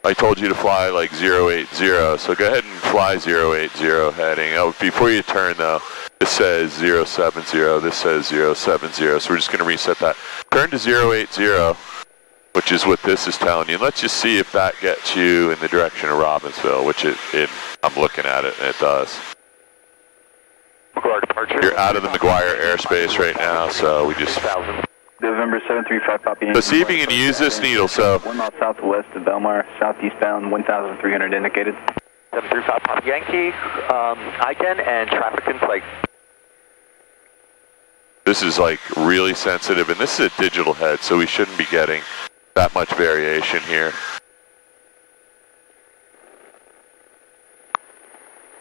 I told you to fly like 080, so go ahead and fly 080 heading. Oh, before you turn though, this says 070, this says 070, so we're just gonna reset that. Turn to 080, which is what this is telling you. And let's just see if that gets you in the direction of Robbinsville, which I'm looking at it and it does. You're out of the McGuire airspace right now, so we just... November 735 Papa So see if you can use this needle, so... 1 mile southwest of Belmar, southeastbound, 1,300 indicated. 735 Papa Yankee, ICANN and traffic in place. This is like really sensitive, and this is a digital head, so we shouldn't be getting that much variation here.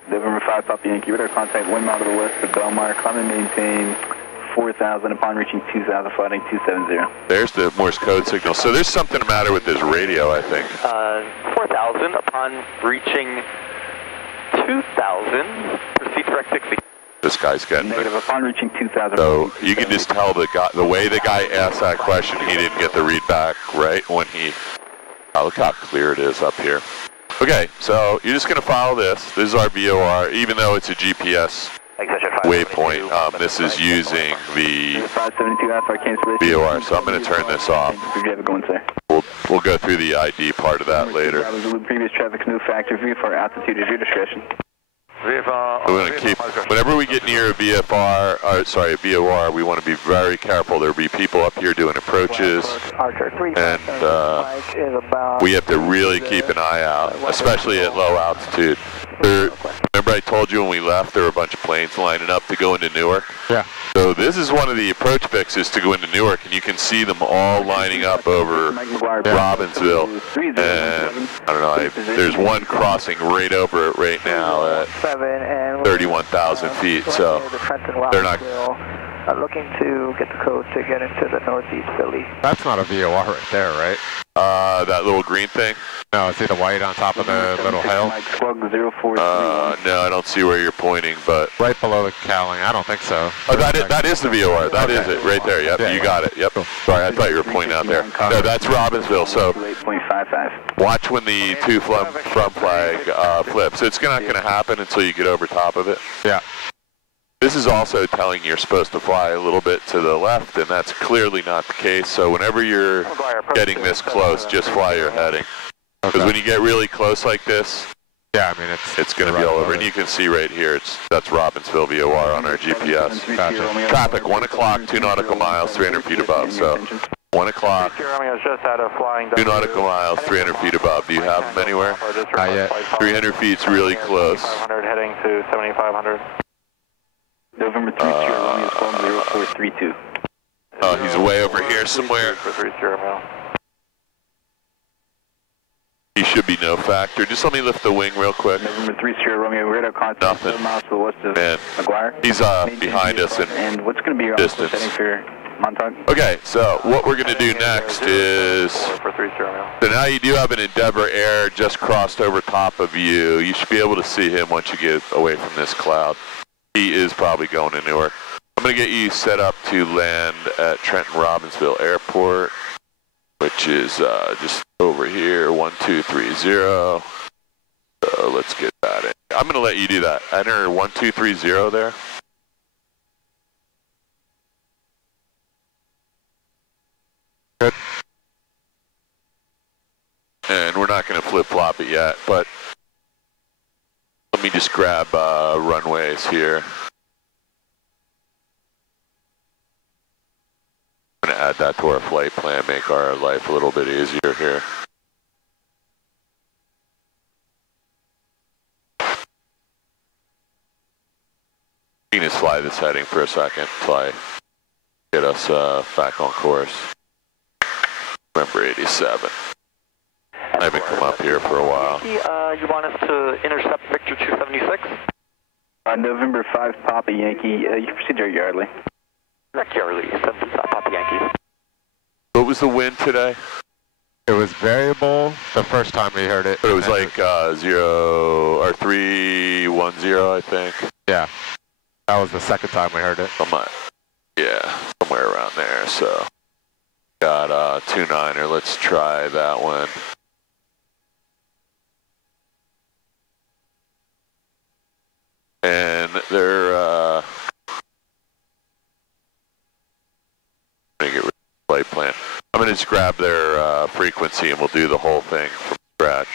November 5 Papa Yankee, radar contact 1 mile to the west of Belmar, climb and maintain 4,000 upon reaching 2,000, flighting 270. There's the Morse code signal. So there's something the matter with this radio, I think. 4,000 upon reaching 2,000, proceed direct 60. This guy's getting Negative, upon reaching 2,000. So you can just tell the way the guy asked that question, he didn't get the read back right when he... Oh, look how clear it is up here. Okay, so you're just going to follow this. This is our VOR, even though it's a GPS waypoint. This is using the VOR, so I'm going to turn this off. We'll go through the ID part of that later. Previous traffic no factor. VFR altitude is your discretion. We're going to keep, whenever we get near a VOR, we want to be very careful. There'll be people up here doing approaches, and we have to really keep an eye out, especially at low altitude. Remember I told you when we left there were a bunch of planes lining up to go into Newark? Yeah. So this is one of the approach fixes to go into Newark, and you can see them all lining up over Robbinsville. And I don't know, there's one crossing right over it right now at 31,000 feet, so they're not... Looking to get the code to get into the northeast Philly. That's not a VOR right there, right? That little green thing? No, see the white on top of the little hill? No, I don't see where you're pointing, but... Right below the cowling, I don't think so. Oh, that is the VOR, that is it, right there, yep, you got it, yep. Sorry, I thought you were pointing out there. No, that's Robbinsville, so watch when the front flag flips. It's not going to happen until you get over top of it. Yeah. This is also telling you're supposed to fly a little bit to the left, and that's clearly not the case. So whenever you're getting this close, just fly your heading. Because when you get really close like this, yeah, I mean it's going to be all over. And you can see right here, that's Robbinsville VOR on our GPS. Gotcha. Traffic 1 o'clock, 2 nautical miles, 300 feet above. So 1 o'clock, 2 nautical miles, 300 feet above. Do you have them anywhere? Not yet. 300 feet's really close. Heading to 7,500. November 3 Romeo 0432. Oh, he's way over here somewhere. He should be no factor. Just let me lift the wing real quick. November 3 Romeo, radar contact 7 miles to the west of McGuire. He's behind us in and what's going to be your distance. setting for Montauk. Okay, so what we're going to do next is, so now you do have an Endeavour Air just crossed over top of you. You should be able to see him once you get away from this cloud. He is probably going to Newark. I'm going to get you set up to land at Trenton Robbinsville Airport, which is just over here, 1230. So let's get that in. I'm going to let you do that. Enter 1230 there. Good. And we're not going to flip-flop it yet, but let me just grab runways here. I'm going to add that to our flight plan, make our life a little bit easier here. You can just fly this heading for a second until I get us back on course. November 87. I haven't come up here for a while. You want us to intercept Victor 276? November 5 Papa Yankee, you can proceed to Yardley. Correct, Yardley, Papa Yankee. What was the wind today? It was variable the first time we heard it. But it was like 0 or 310, I think. Yeah, that was the second time we heard it. Yeah, somewhere around there. So got 29er. Let's try that one. And they're gonna get rid of the flight plan. I'm gonna just grab their frequency and we'll do the whole thing from scratch.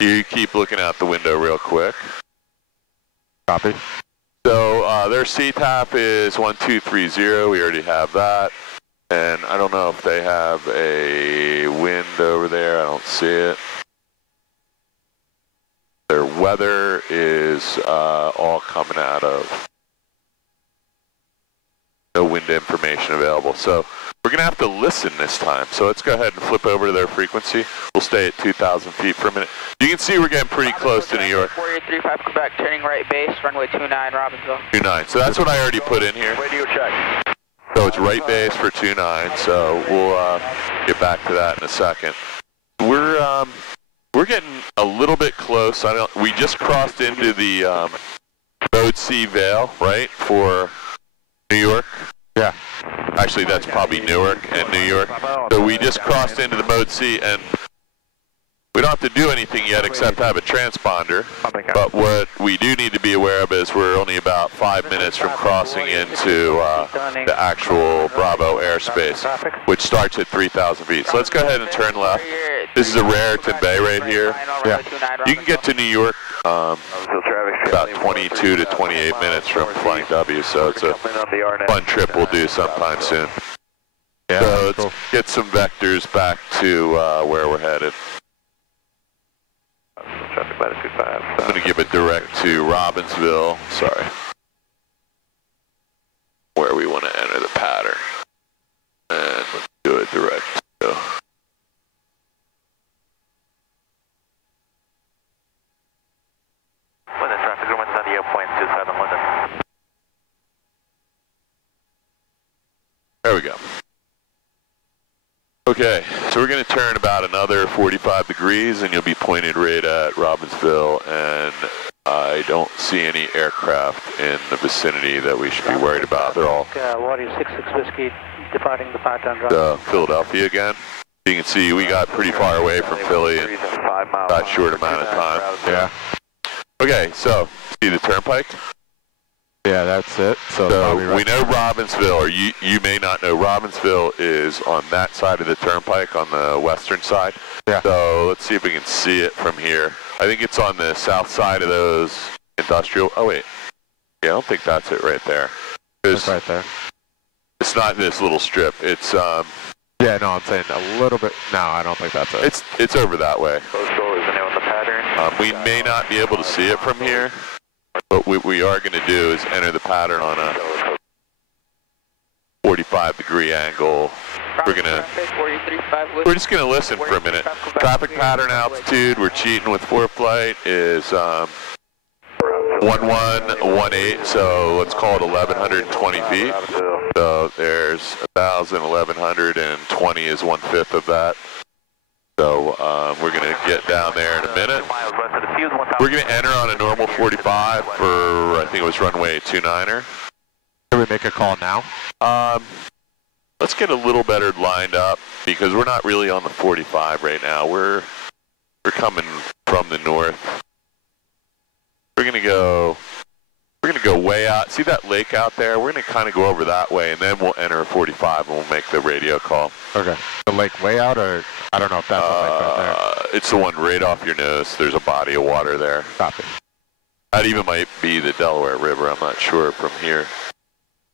You keep looking out the window real quick. Copy. So their CTAP is 1230. We already have that. And I don't know if they have a wind over there. I don't see it. Their weather is all coming out of no wind information available. So we're going to have to listen this time. So let's go ahead and flip over to their frequency. We'll stay at 2,000 feet for a minute. You can see we're getting pretty close to New York. 4835 Quebec, turning right base, runway 29, Robbinsville. 29. So that's what I already put in here. Radio check. So it's right base for 29. So we'll get back to that in a second. We're getting a little bit close. We just crossed into the Mode C Vale, right, for New York? Yeah. Actually, that's probably Newark and New York. So we just crossed into the Mode C, and we don't have to do anything yet except have a transponder. But what we do need to be aware of is we're only about 5 minutes from crossing into the actual Bravo airspace, which starts at 3,000 feet. So let's go ahead and turn left. This is a Raritan Bay right here. Yeah. You can get to New York about 22 to 28 minutes from Flying W, so it's a fun trip we'll do sometime soon. Yeah, so let's cool. get some vectors back to where we're headed. I'm going to give it direct to Robbinsville, sorry, where we want to enter the pattern. And let's do it direct to. London traffic, Roman Sandia, point 27 London. There we go. Okay, so we're going to turn about another 45 degrees and you'll be pointed right at Robbinsville, and I don't see any aircraft in the vicinity that we should be worried about. They're all Warrior 66 Whiskey departing the part-time drive. Philadelphia again. You can see we got pretty far away from Philly in that short amount of time. Yeah. Okay, so see the turnpike? Yeah, that's it. So we know Robbinsville, or you may not know, Robbinsville is on that side of the turnpike on the western side. Yeah. So let's see if we can see it from here. I think it's on the south side of those industrial. Oh wait, yeah, I don't think that's it right there. It's right there. It's not this little strip. It's Yeah, no, I'm saying a little bit. No, I don't think that's it. It's over that way. Coastal is the name of the pattern. We may not be able to see it from here, but what we are going to do is enter the pattern on a 45-degree angle. We're just going to listen for a minute. Traffic pattern altitude, we're cheating with ForeFlight, is 1118, so let's call it 1,120 feet. So there's 1,000, 1,120 is 1/5 of that. So we're going to get down there in a minute. We're going to enter on a normal 45 for, I think it was runway 29er. Can we make a call now? Let's get a little better lined up because we're not really on the 45 right now. We're coming from the north. We're gonna go way out. See that lake out there? We're gonna kind of go over that way, and then we'll enter a 45 and we'll make the radio call. Okay. The lake way out, or I don't know if that's the lake right there. It's the one right off your nose. There's a body of water there. Copy. That even might be the Delaware River. I'm not sure from here.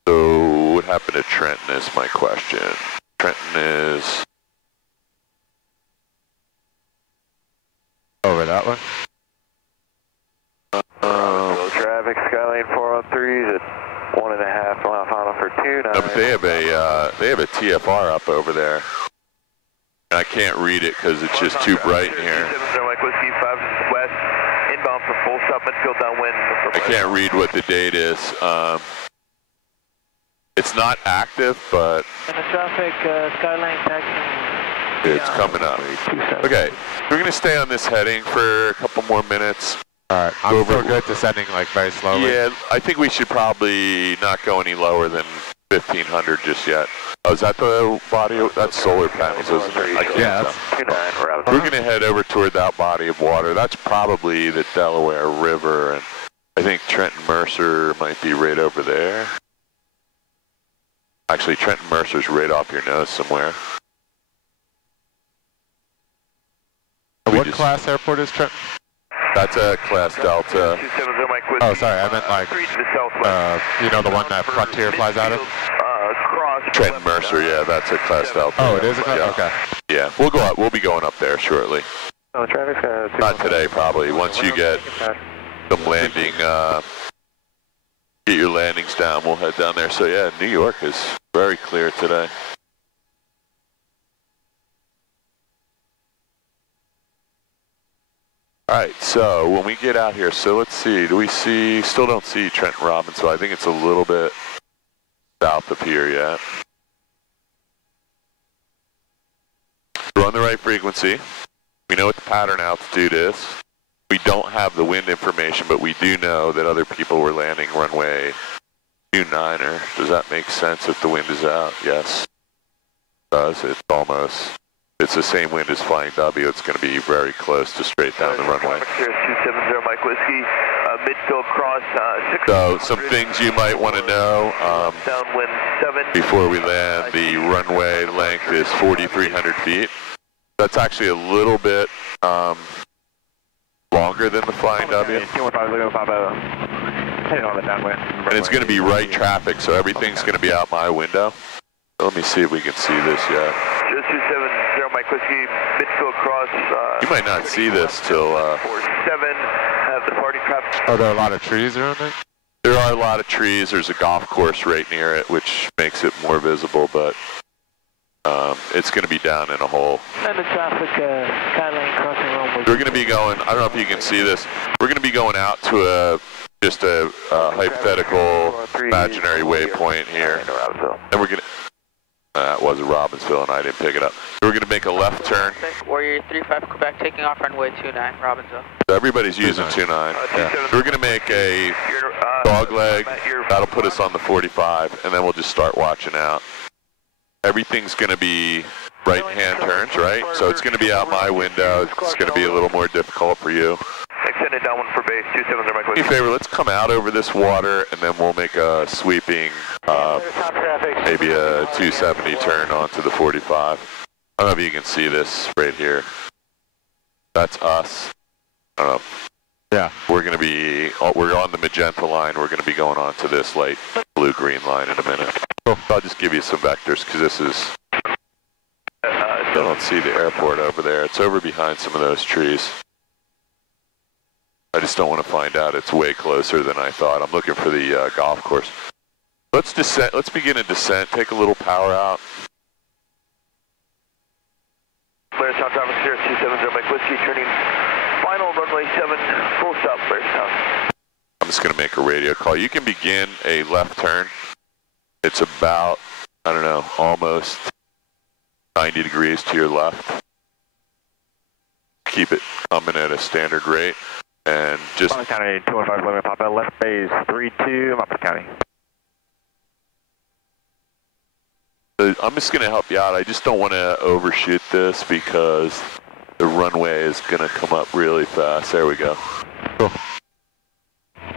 So what happened to Trenton is my question. Trenton is over that one. Traffic, Skylane 403 is at 1.5 mile final for 29. No, but they have a TFR up over there. And I can't read it because it's just too bright in here. Whiskey 5 west, inbound for full stop midfield downwind. I can't read what the date is. It's not active, but In the traffic, Skyline taxi. it's coming up. Okay, we're going to stay on this heading for a couple more minutes. All right, I'm still good descending like very slowly. Yeah, I think we should probably not go any lower than 1,500 just yet. Oh, is that the body? That's solar panels, isn't it? I can't Yeah, tell. We're going to head over toward that body of water. That's probably the Delaware River, and I think Trenton Mercer might be right over there. Actually, Trenton Mercer's right off your nose somewhere. What class airport is Trenton? That's a Class Delta. Oh, sorry, I meant like, you know, the one that Frontier flies out of? Trenton Mercer, yeah, that's a Class Delta. Oh, it is a class? Yeah. Okay. Yeah, we'll go up. We'll be going up there shortly. Oh, traffic, Not today, probably. Once you get some landing, get your landings down, we'll head down there. So yeah, New York is very clear today. All right, so when we get out here, so let's see, do we see, still don't see Trenton Robbinsville. I think it's a little bit south of here yet. We're on the right frequency. We know what the pattern altitude is. We don't have the wind information, but we do know that other people were landing runway 29er. Does that make sense if the wind is out? Yes. It does. It's almost, it's the same wind as Flying W. It's going to be very close to straight down the runway. 270 Mike Whiskey, midfield cross, So some things you might want to know. downwind 7. Before we land, the runway length is 4,300 feet. That's actually a little bit longer than the Flying W. And it's going to be right traffic, so everything's going to be out my window. So let me see if we can see this yet. 270 Mike Whiskey, midfield cross. You might not see this till... 47, the party traffic. Are there a lot of trees around there? There are a lot of trees. There's a golf course right near it, which makes it more visible, but it's going to be down in a hole. In the traffic, Skyline crossing runway. We're going to be going, I don't know if you can see this, we're going to be going out to just a hypothetical imaginary waypoint here. And we're going to, that was a Robbinsville and I didn't pick it up. So we're going to make a left turn. Warrior 35 Quebec taking off runway 29, Robbinsville. So everybody's using 29. Yeah. So we're going to make a dog leg. That'll put us on the 45, and then we'll just start watching out. Everything's going to be right-hand turns, right? So it's going to be out my window. It's going to be a little more difficult for you. Extended downwind for base, 270 Mike Do me a favor, let's come out over this water, and then we'll make a sweeping, maybe a 270 turn onto the 45. I don't know if you can see this right here. That's us. I don't know. Yeah. We're going to be, we're on the magenta line. We're going to be going on to this light blue-green line in a minute. I'll just give you some vectors because this is, I don't see the airport over there. It's over behind some of those trees. I just don't want to find out it's way closer than I thought. I'm looking for the golf course. Let's descend. Let's begin a descent. Take a little power out. Blairstown traffic 0270 Mike Whiskey, turning final runway 7, full stop Blairstown. I'm just going to make a radio call. You can begin a left turn. It's about, I don't know, almost 90 degrees to your left. Keep it coming at a standard rate. And just... Monmouth County, 215 limit, pop out left base, 32, Monmouth County. I'm just going to help you out. I just don't want to overshoot this because the runway is going to come up really fast. There we go. Cool.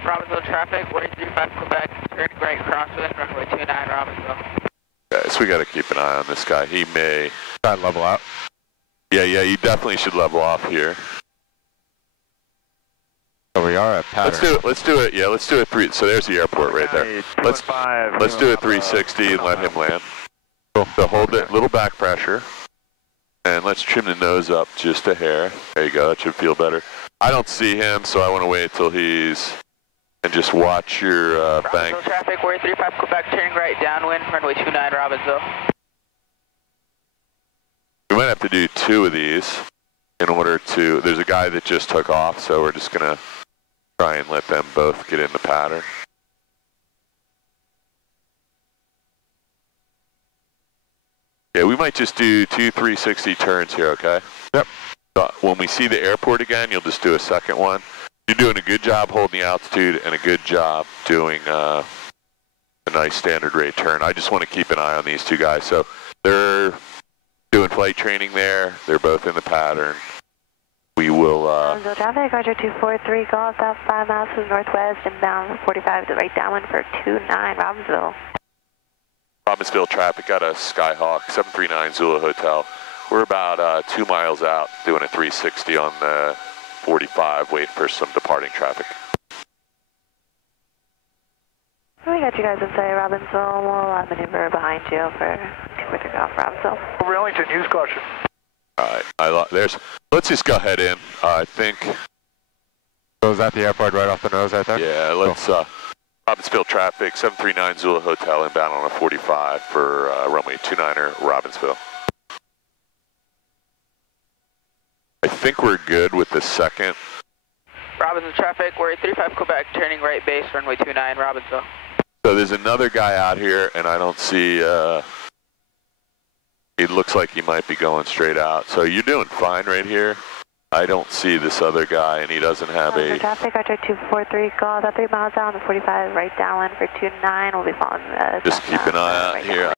Robbinsville traffic, 435 Quebec, turning right crosswind, runway 29, Robbinsville. Okay, so we got to keep an eye on this guy. He may... Try and level out. Yeah, you definitely should level off here. So we are at pattern. Let's do it. Yeah, let's do it. So there's the airport right there. Let's do it 360 and let him land. Cool. So hold it, little back pressure. And let's trim the nose up just a hair. There you go, that should feel better. I don't see him, so I want to wait till he's... And just watch your bank. Robbinsville traffic, 435 Quebec, turning right downwind, runway 29, Robbinsville. We might have to do 2 of these in order to... There's a guy that just took off, so we're just going to try and let them both get in the pattern. Yeah, we might just do 2 360 turns here, okay? Yep. So when we see the airport again, you'll just do a second one. You're doing a good job holding the altitude and a good job doing a nice standard rate turn. I just want to keep an eye on these 2 guys. So they're doing flight training there. They're both in the pattern. We will... Robbinsville traffic, Roger 243, call south 5 miles to the northwest, inbound 45 to right downwind for 29, Robbinsville. Robbinsville traffic got a Skyhawk, 739 Zulu Hotel. We're about 2 miles out doing a 360 on the 45, waiting for some departing traffic. We got you guys inside Robbinsville. We'll maneuver behind you for 243 off Robbinsville. Wellington, use caution. All right, let's just go ahead in. I think... So is that the airport right off the nose right there? Yeah, let's... Robbinsville traffic, 739 Zulu Hotel, inbound on a 45 for runway 29er, Robbinsville. I think we're good with the second. Robbinsville traffic, 435 Quebec, turning right base, runway 29, Robbinsville. So there's another guy out here, and I don't see... It looks like he might be going straight out. So you're doing fine right here. I don't see this other guy, and he doesn't have a... Traffic, Roger 243, call about 3 miles out on the 45, right downwind for 29. We'll be following... Just keep an eye out here.